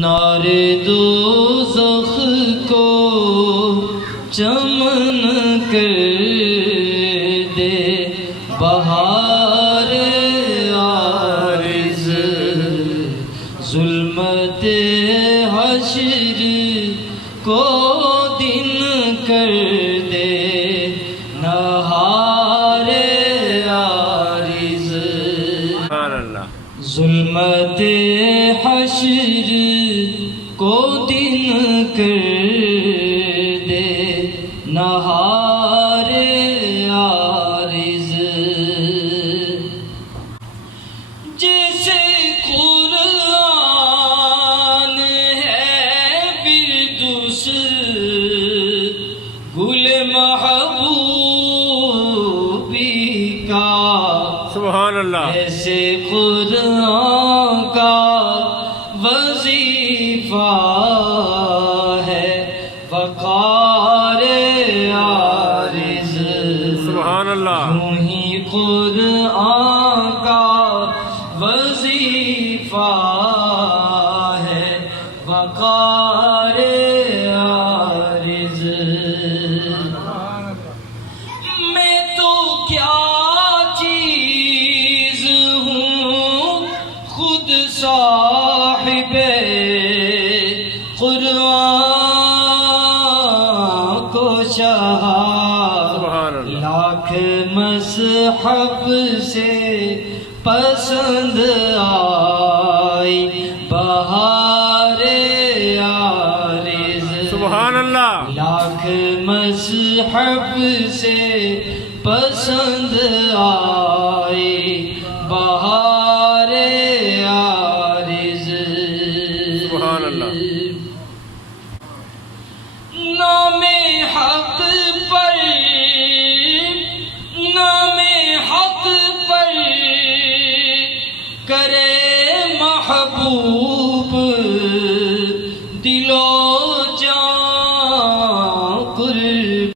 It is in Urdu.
نارے دوزخ کو چمن کر دے بہار عارض، ظلمت حشر کو دن کر دے نہار عارض، ظلمت حشر کو دن کر دے نہار عارض، جیسے قرآن ہے فردوس گل محبوبی کا، سبحان اللہ، ایسے قرآن کا وظیفہ ہے وقار عارض، سبحان اللہ، یوں ہی قرآن کا وظیفہ ہے وقار عارض، میں تو کیا چیز ہوں خود صاحب قرآن کو چاہا، سبحان اللہ، لاکھ مصحف سے پسند آئی بہار عارض، سبحان اللہ، لاکھ مصحف سے پسند آئی بہار عارض، سبحان اللہ۔